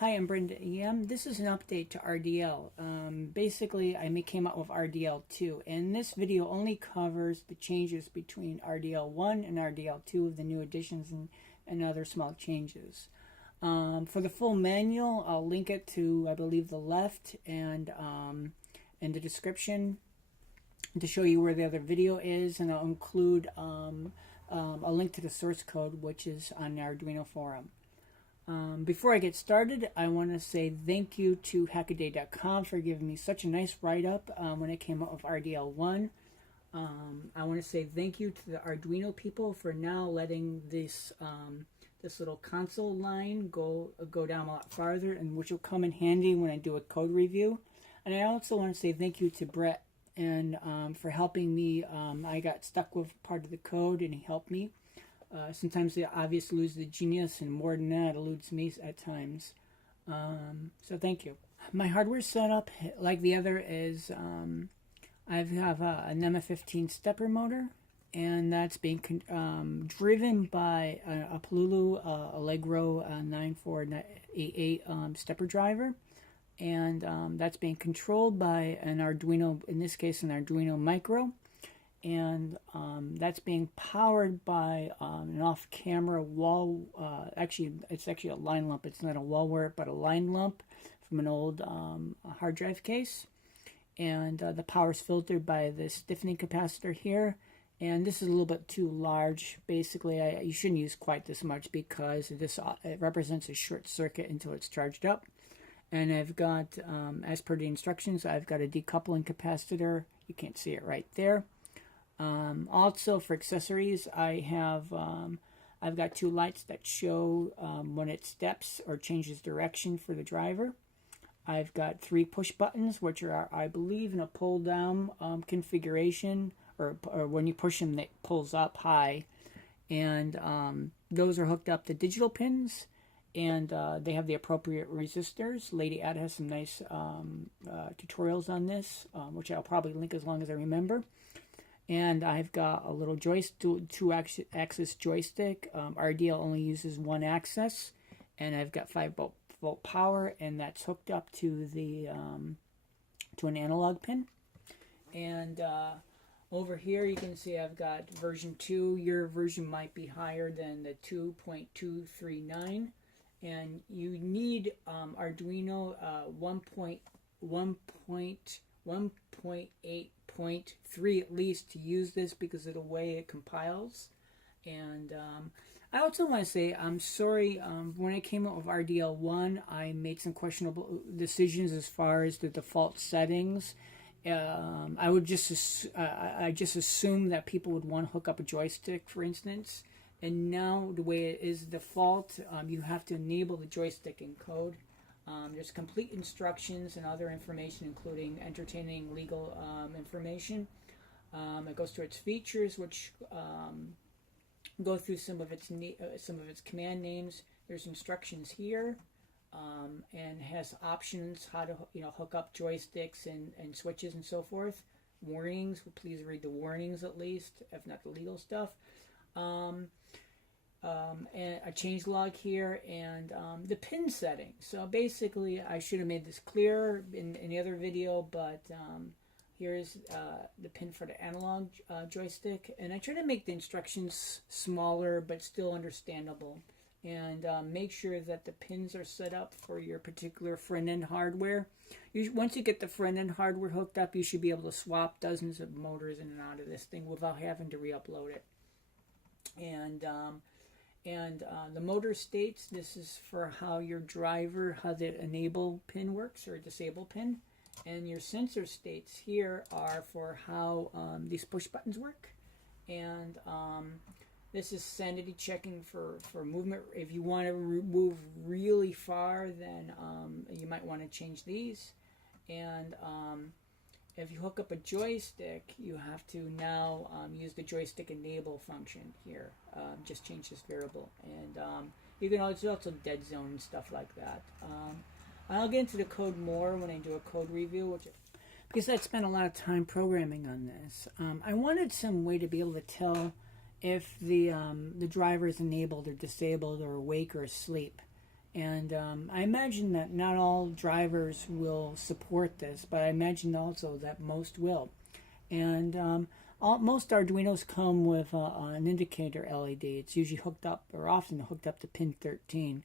Hi, I'm BrendaEM. This is an update to RDL. Basically, I came out with RDL 2, and this video only covers the changes between RDL 1 and RDL 2 of the new additions and other small changes. For the full manual, I'll link it to, I believe, the left and in the description to show you where the other video is, and I'll include a link to the source code, which is on the Arduino forum. Before I get started, I want to say thank you to hackaday.com for giving me such a nice write-up when it came out with RDL 1. I want to say thank you to the Arduino people for now letting this this little console line go down a lot farther, and which will come in handy when I do a code review. And I also want to say thank you to Brett and for helping me. I got stuck with part of the code, and he helped me. Sometimes the obvious eludes the genius, and more than that, eludes me at times. So thank you. My hardware setup, like the other, is I have an MF15 stepper motor, and that's being driven by a Pololu Allegro 9488 stepper driver, and that's being controlled by an Arduino, in this case an Arduino Micro. And that's being powered by an off-camera wall. It's actually a line lump. It's not a wall wart, but a line lump from an old hard drive case. And the power is filtered by the stiffening capacitor here. And this is a little bit too large. Basically, you shouldn't use quite this much because it represents a short circuit until it's charged up. And I've got, as per the instructions, I've got a decoupling capacitor. You can't see it right there. Also, for accessories, I've got two lights that show when it steps or changes direction for the driver. I've got 3 push buttons, which are, I believe, in a pull down configuration, or when you push them, it pulls up high, and those are hooked up to digital pins, and they have the appropriate resistors. Lady Ad has some nice tutorials on this, which I'll probably link as long as I remember. And I've got a little two-axis joystick. RDL only uses one axis, and I've got 5-volt power, and that's hooked up to the to an analog pin. And over here, you can see I've got version 2. Your version might be higher than the 2.239, and you need Arduino 1.8.3 at least to use this because of the way it compiles. And I also want to say I'm sorry, when I came out with RDL 1, I made some questionable decisions as far as the default settings. I just assumed that people would want to hook up a joystick, for instance. And now the way it is default, you have to enable the joystick in code. There's complete instructions and other information, including entertaining legal information. It goes through its features, which go through some of its command names. There's instructions here, and has options how to hook up joysticks and switches and so forth. Warnings. Please read the warnings at least, if not the legal stuff. And a change log here, and the pin setting. So basically, I should have made this clearer in the other video, but here's the pin for the analog joystick. And I try to make the instructions smaller but still understandable. And make sure that the pins are set up for your particular front-end hardware. Once you get the front-end hardware hooked up, you should be able to swap dozens of motors in and out of this thing without having to re-upload it. And the motor states, this is for how your driver, how the enable pin works, or disable pin. And your sensor states here are for how these push buttons work. And this is sanity checking for movement. If you want to move really far, then you might want to change these. And if you hook up a joystick, you have to now use the joystick enable function here. Just change this variable. And you can also dead zone and stuff like that. I'll get into the code more when I do a code review, because I spent a lot of time programming on this. I wanted some way to be able to tell if the driver is enabled or disabled or awake or asleep. And I imagine that not all drivers will support this, but I imagine also that most will. And most Arduinos come with an indicator LED. It's usually hooked up, or often hooked up to pin 13.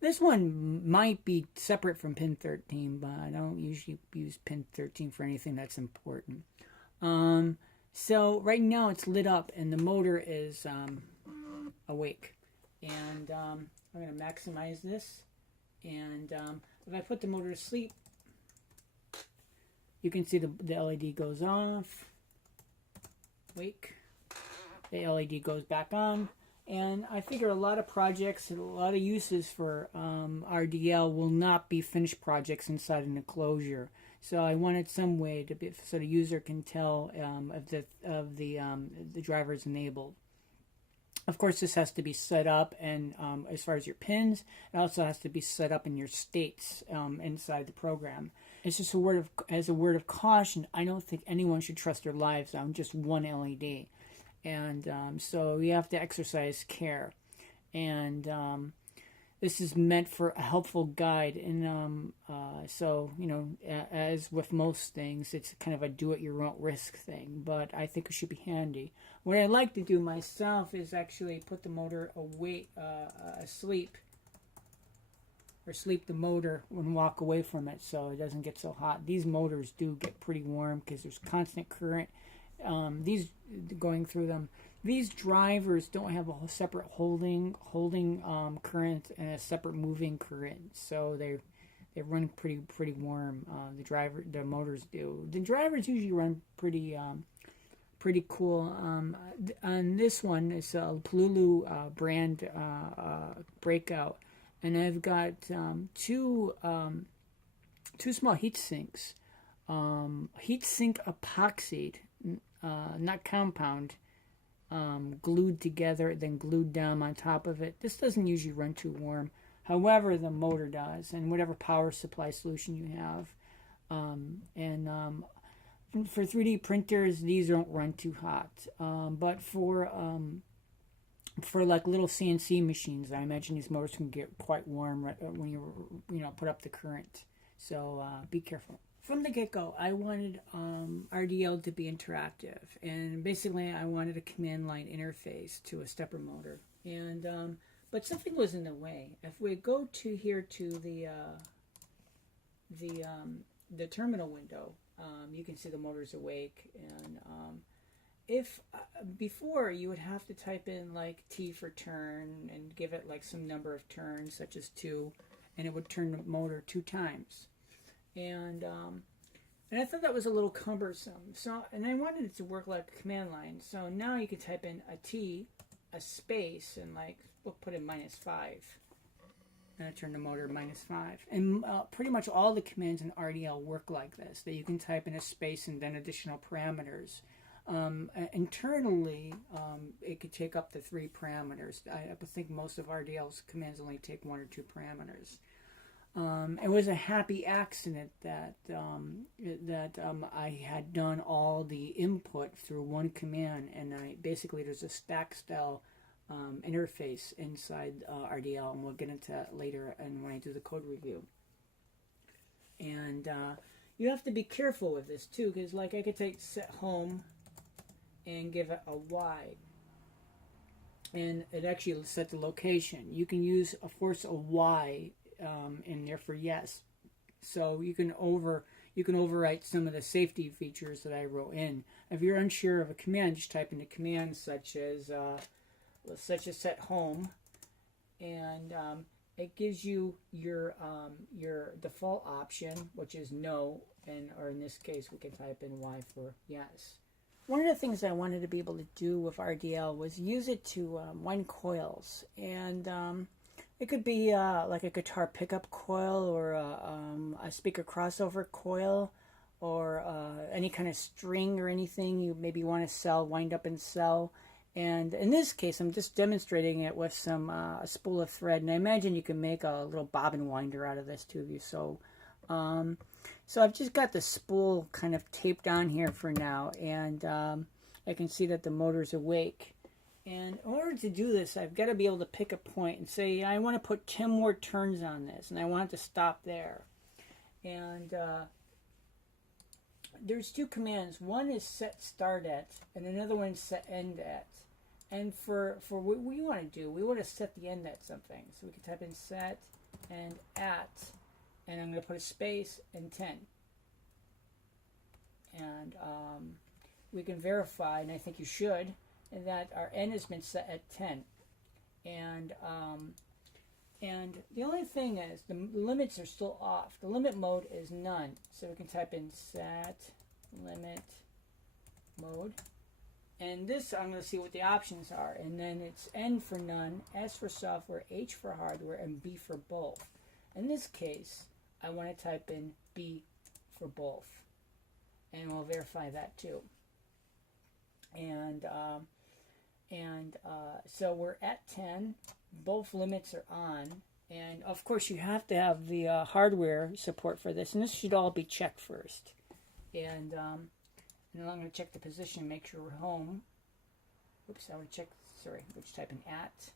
This one might be separate from pin 13, but I don't usually use pin 13 for anything that's important. So right now it's lit up and the motor is awake. And I'm going to maximize this. And if I put the motor to sleep, you can see the LED goes off, wake, the LED goes back on, and I figure a lot of projects and a lot of uses for RDL will not be finished projects inside an enclosure. So I wanted some way to be, so the user can tell if the driver is enabled. Of course, this has to be set up, and as far as your pins, it also has to be set up in your states inside the program. It's just as a word of caution, I don't think anyone should trust their lives on just one LED. And so you have to exercise care. And this is meant for a helpful guide. And so, you know, as with most things, it's kind of a do-at-your-own-risk thing. But I think it should be handy. What I like to do myself is actually put the motor away, asleep. Or sleep the motor and walk away from it so it doesn't get so hot. These motors do get pretty warm because there's constant current. These going through them. These drivers don't have a separate holding current and a separate moving current, so they run pretty warm. The motors do. The drivers usually run pretty cool. On this one, it's a Pololu brand breakout. And I've got two small heat sinks, heat sink epoxied, not compound, glued together, then glued down on top of it. This doesn't usually run too warm. However, the motor does, and whatever power supply solution you have. For 3D printers, these don't run too hot. But for like little CNC machines, I imagine these motors can get quite warm when you put up the current. So be careful. From the get-go, I wanted RDL to be interactive, and basically I wanted a command line interface to a stepper motor. And but something was in the way. If we go to here to the terminal window, you can see the motor's awake. And if before you would have to type in like T for turn and give it like some number of turns, such as 2, and it would turn the motor 2 times. And I thought that was a little cumbersome. So, and I wanted it to work like a command line. So now you can type in a T, a space, and like we'll put in -5, and I turn the motor -5. And pretty much all the commands in RDL work like this. That you can type in a space and then additional parameters. Internally, it could take up to 3 parameters. I think most of RDL's commands only take 1 or 2 parameters. It was a happy accident that I had done all the input through one command, and basically there's a stack style interface inside RDL, and we'll get into that later and when I do the code review. And you have to be careful with this too, because like I could take set home and give it a Y, and it actually set the location. You can force a Y in there for yes, so you can overwrite some of the safety features that I wrote in. If you're unsure of a command, just type in a command such as set home, and it gives you your default option, which is no, or in this case we can type in Y for yes. One of the things I wanted to be able to do with RDL was use it to wind coils, and it could be like a guitar pickup coil, or a speaker crossover coil, or any kind of string or anything you maybe want to wind up and sell. And in this case, I'm just demonstrating it with a spool of thread, and I imagine you can make a little bobbin winder out of this too if you so. So I've just got the spool kind of taped on here for now, and I can see that the motor's awake. And in order to do this, I've got to be able to pick a point and say, I want to put 10 more turns on this, and I want it to stop there. And there's two commands. One is set start at, and another one is set end at. And for what we want to do, we want to set the end at something. So we can type in set and at, and I'm going to put a space and 10. And we can verify, and I think you should, that our end has been set at 10. And the only thing is the limits are still off. The limit mode is none. So we can type in set limit mode. And this, I'm going to see what the options are. And then it's N for none, S for software, H for hardware, and B for both. In this case, I want to type in B for both. And we'll verify that too. And so we're at 10. Both limits are on. And of course, you have to have the hardware support for this. And this should all be checked first. And then I'm going to check the position, make sure we're home. Oops, I would check, sorry, let's type in at.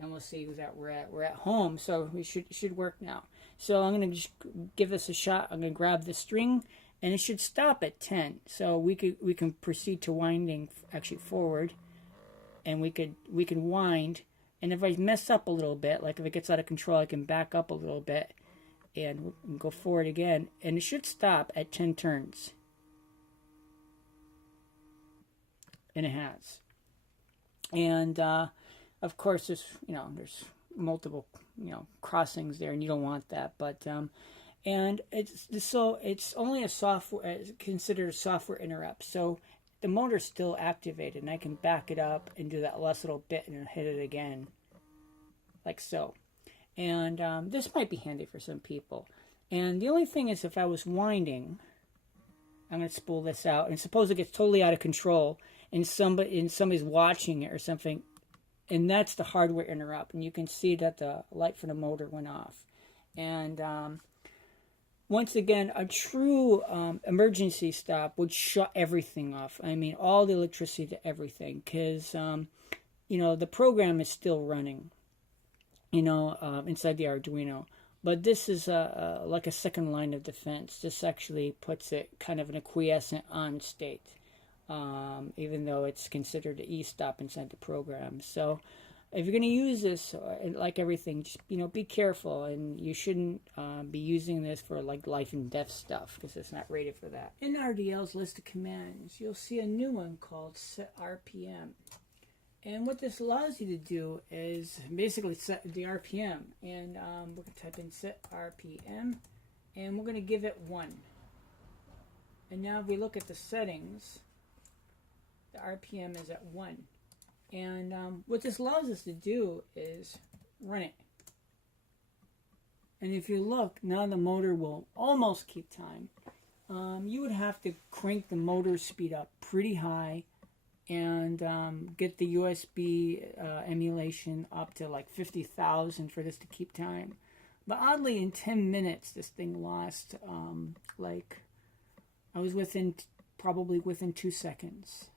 And we'll see that we're at home. So we should work now. So I'm going to just give this a shot. I'm going to grab the string, and it should stop at 10. So we can proceed to winding actually forward, and we can wind. And if I mess up a little bit, like if it gets out of control, I can back up a little bit and go forward again, and it should stop at 10 turns. And it has. And of course, there's multiple crossings there, and you don't want that. But and it's only a software, it's considered a software interrupt. So the motor's still activated, and I can back it up and do that last little bit and hit it again, like so. And this might be handy for some people. And the only thing is, if I was winding, I'm going to spool this out, and suppose it gets totally out of control, and somebody's watching it or something, and that's the hardware interrupt, and you can see that the light for the motor went off. And once again, a true emergency stop would shut everything off. I mean, all the electricity to everything, because the program is still running, inside the Arduino. But this is like a second line of defense. This actually puts it kind of in a quiescent on state, even though it's considered an e-stop inside the program. So if you're going to use this, like everything, just be careful, and you shouldn't be using this for like life and death stuff, because it's not rated for that. In RDL's list of commands, you'll see a new one called set RPM. And what this allows you to do is basically set the RPM. And we're going to type in set RPM, and we're going to give it 1. And now if we look at the settings, the RPM is at 1. And what this allows us to do is run it. And if you look, now the motor will almost keep time. You would have to crank the motor speed up pretty high, and get the USB emulation up to like 50,000 for this to keep time. But oddly, in 10 minutes, this thing lost I was probably within 2 seconds.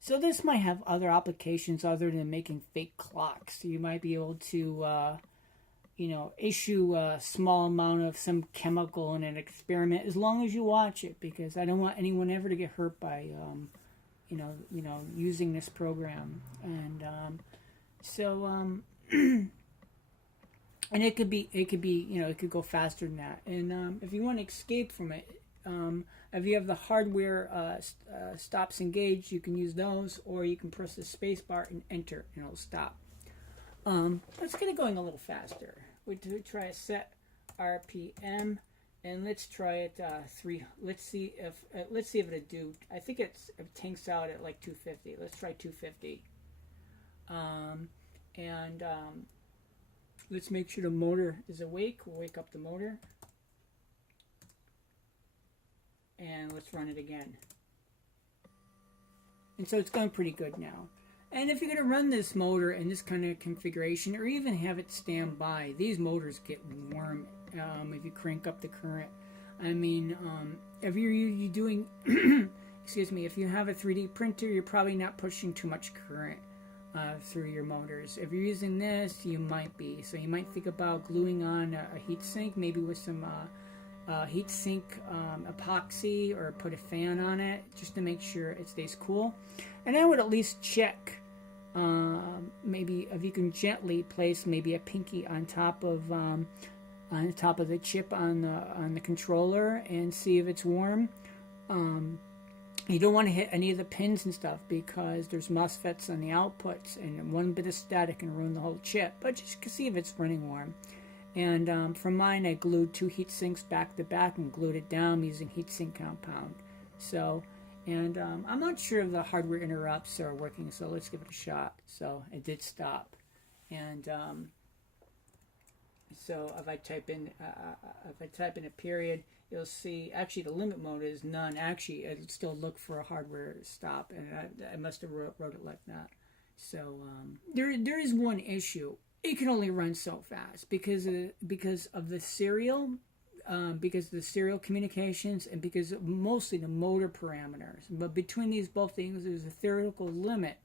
So this might have other applications other than making fake clocks. So you might be able to issue a small amount of some chemical in an experiment, as long as you watch it, because I don't want anyone ever to get hurt by, using this program. And and it could go faster than that. And if you want to escape from it, if you have the hardware stops engaged, you can use those, or you can press the space bar and enter, and it'll stop. Let's get it going a little faster. We try a set RPM, and let's try it 3. Let's see if it'll do. I think it tanks out at like 250. Let's try 250. Let's make sure the motor is awake. We'll wake up the motor, and let's run it again. And so it's going pretty good now. And if you're going to run this motor in this kind of configuration, or even have it stand by, these motors get warm if you crank up the current. I mean, if you're doing excuse me, if you have a 3D printer, you're probably not pushing too much current through your motors. If you're using this, you might be. So you might think about gluing on a heat sink, maybe with some heat sink epoxy, or put a fan on it just to make sure it stays cool. And I would at least check, maybe if you can gently place maybe a pinky on top of the chip on the controller and see if it's warm. You don't want to hit any of the pins and stuff because there's MOSFETs on the outputs, and one bit of static can ruin the whole chip. But just see if it's running warm. And for mine, I glued 2 heat sinks back to back and glued it down using heat sink compound. So, and I'm not sure if the hardware interrupts are working, so let's give it a shot. So it did stop. And so if I type in a period, you'll see actually the limit mode is none. Actually, it'll still look for a hardware stop, and I must have wrote it like that. So there is one issue. It can only run so fast because of the serial, because of the serial communications, and because of mostly the motor parameters. But between these both things, there's a theoretical limit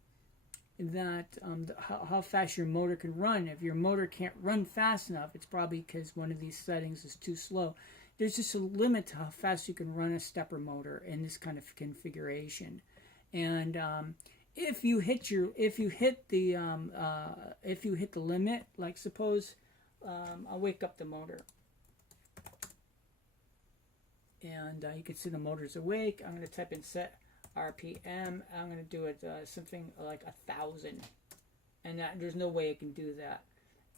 that how fast your motor can run. If your motor can't run fast enough, it's probably because one of these settings is too slow. There's just a limit to how fast you can run a stepper motor in this kind of configuration. And if you hit the limit, like suppose I'll wake up the motor, and you can see the motor's awake. I'm going to type in set RPM. I'm going to do it something like 1,000, and there's no way I can do that.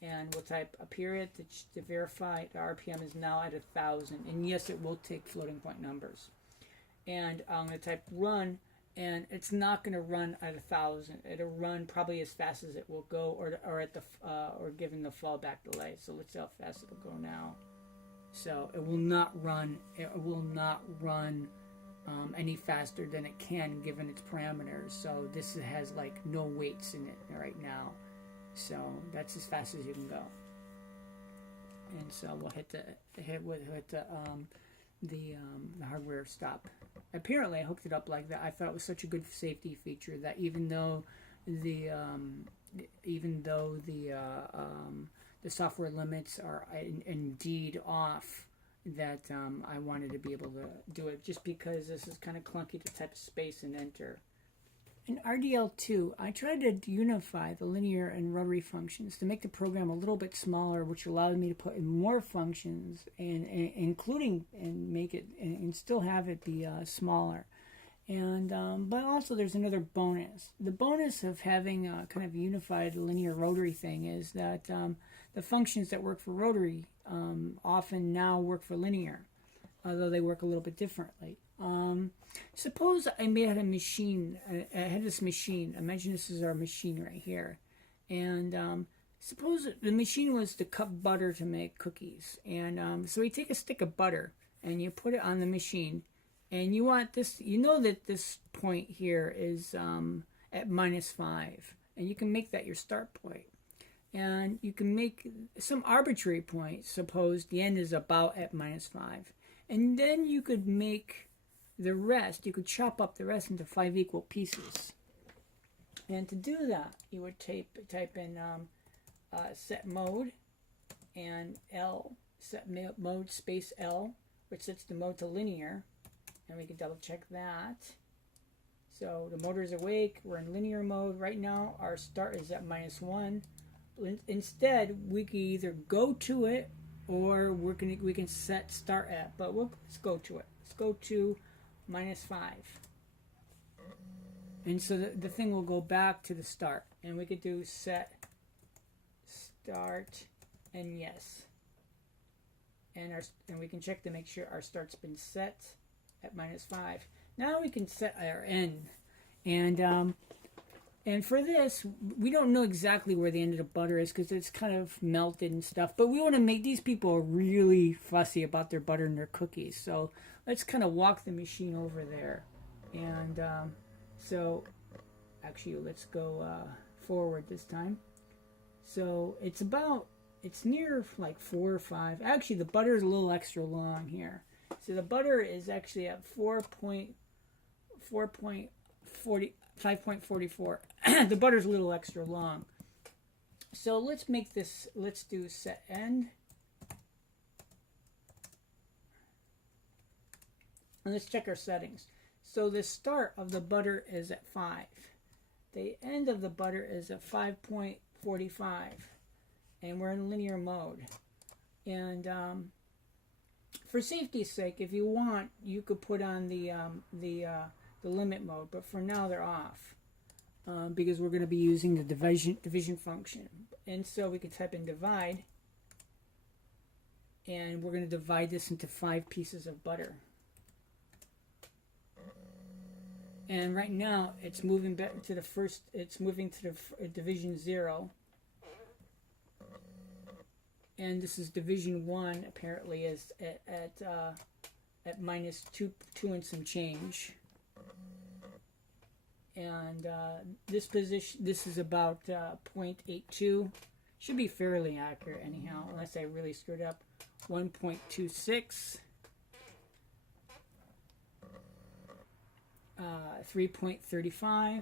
And we'll type a period to verify the RPM is now at 1,000, and yes, it will take floating point numbers. And I'm going to type run, and it's not going to run at 1,000. It'll run probably as fast as it will go, or given the fallback delay. So let's see how fast it'll go now. So it will not run. It will not run any faster than it can given its parameters. So this has like no weights in it right now. So that's as fast as you can go. And so we'll hit the hardware stop. Apparently, I hooked it up like that. I thought it was such a good safety feature that even though the software limits are indeed off, that I wanted to be able to do it just because this is kind of clunky to type space and enter. In RDL2, I tried to unify the linear and rotary functions to make the program a little bit smaller, which allowed me to put in more functions and including and make it and still have it be smaller. And but also there's another bonus. The bonus of having a kind of unified linear rotary thing is that the functions that work for rotary often now work for linear, although they work a little bit differently. Suppose I had a machine. I had this machine. Imagine this is our machine right here, and suppose the machine was to cut butter to make cookies. And so you take a stick of butter and you put it on the machine, and you want this. You know that this point here is at -5, and you can make that your start point. And you can make some arbitrary point. Suppose the end is about at -5, and then you could make the rest, you could chop up the rest into 5 equal pieces. And to do that, you would type in set mode and L, set mode space L, which sets the mode to linear. And we can double check that. So the motor is awake. We're in linear mode right now. Our start is at -1. Instead, we can either go to it or we can set start at. But let's go to it. Let's go to -5, and so the thing will go back to the start, and we could do set start and yes, and we can check to make sure our start's been set at -5. Now we can set our end, and for this we don't know exactly where the end of the butter is because it's kind of melted and stuff, but we want to make these people really fussy about their butter and their cookies. So let's kind of walk the machine over there. And so actually let's go forward this time. So it's near like 4 or 5. Actually the butter is a little extra long here. So the butter is actually at 4.4 5.44. The butter's a little extra long. So let's make this, let's do set end. And let's check our settings. So the start of the butter is at 5. The end of the butter is at 5.45. And we're in linear mode. And for safety's sake, if you want, you could put on the limit mode. But for now, they're off. Because we're going to be using the division function. And so we can type in divide. And we're going to divide this into 5 pieces of butter. And right now, it's moving back to the first, it's moving to the division 0. And this is division 1, apparently, is at minus 2 and some change. And this position, this is about 0.82. Should be fairly accurate anyhow, unless I really screwed up. 1.26. 3.35,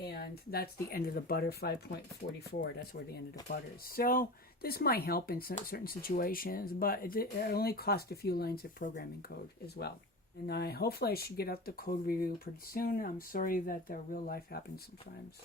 and that's the end of the butter. 5.44, that's where the end of the butter is. So this might help in certain situations, but it only cost a few lines of programming code as well. And hopefully I should get out the code review pretty soon. I'm sorry that real life happens sometimes.